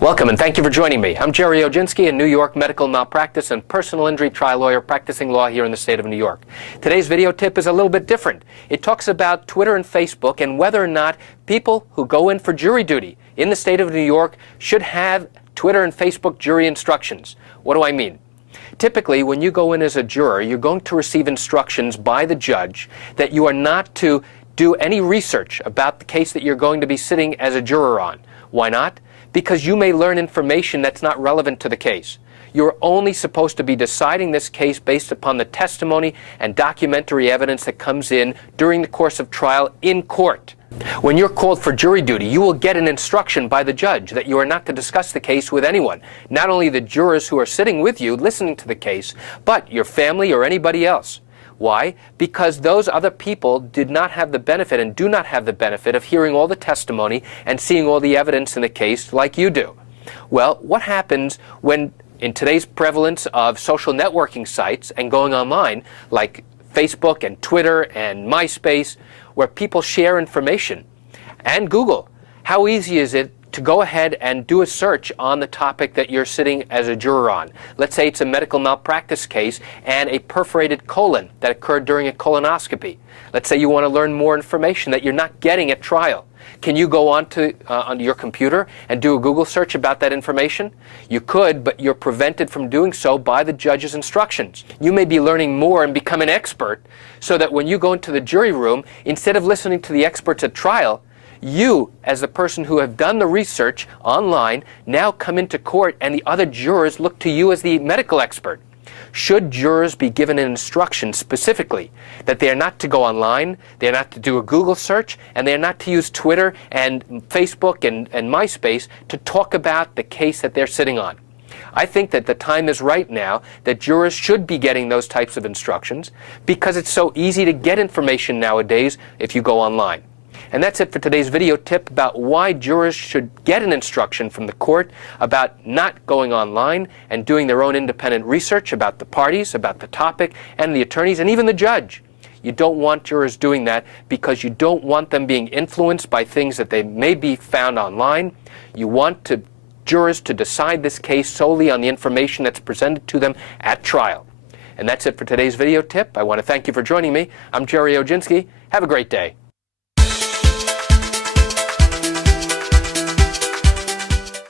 Welcome and thank you for joining me. I'm Gerry Oginski, a New York medical malpractice and personal injury trial lawyer practicing law here in the state of New York. Today's video tip is a little bit different. It talks about Twitter and Facebook and whether or not people who go in for jury duty in the state of New York should have Twitter and Facebook jury instructions. What do I mean? Typically, when you go in as a juror, you're going to receive instructions by the judge that you are not to do any research about the case that you're going to be sitting as a juror on. Why not? Because you may learn information that's not relevant to the case. You're only supposed to be deciding this case based upon the testimony and documentary evidence that comes in during the course of trial in court. When you're called for jury duty, you will get an instruction by the judge that you are not to discuss the case with anyone, not only the jurors who are sitting with you listening to the case, but your family or anybody else. Why? Because those other people did not have the benefit and do not have the benefit of hearing all the testimony and seeing all the evidence in the case like you do. Well, what happens when, in today's prevalence of social networking sites and going online, like Facebook and Twitter and MySpace, where people share information, and Google, how easy is it to go ahead and do a search on the topic that you're sitting as a juror on? Let's say it's a medical malpractice case and a perforated colon that occurred during a colonoscopy. Let's say you want to learn more information that you're not getting at trial. Can you go onto your computer and do a Google search about that information? You could, but you're prevented from doing so by the judge's instructions. You may be learning more and become an expert so that when you go into the jury room, instead of listening to the experts at trial, you, as the person who have done the research online, now come into court and the other jurors look to you as the medical expert. Should jurors be given an instruction specifically that they are not to go online, they are not to do a Google search, and they are not to use Twitter and Facebook and MySpace to talk about the case that they're sitting on? I think that the time is right now that jurors should be getting those types of instructions because it's so easy to get information nowadays if you go online. And that's it for today's video tip about why jurors should get an instruction from the court about not going online and doing their own independent research about the parties, about the topic, and the attorneys, and even the judge. You don't want jurors doing that because you don't want them being influenced by things that they may be found online. You want jurors to decide this case solely on the information that's presented to them at trial. And that's it for today's video tip. I want to thank you for joining me. I'm Gerry Oginski. Have a great day.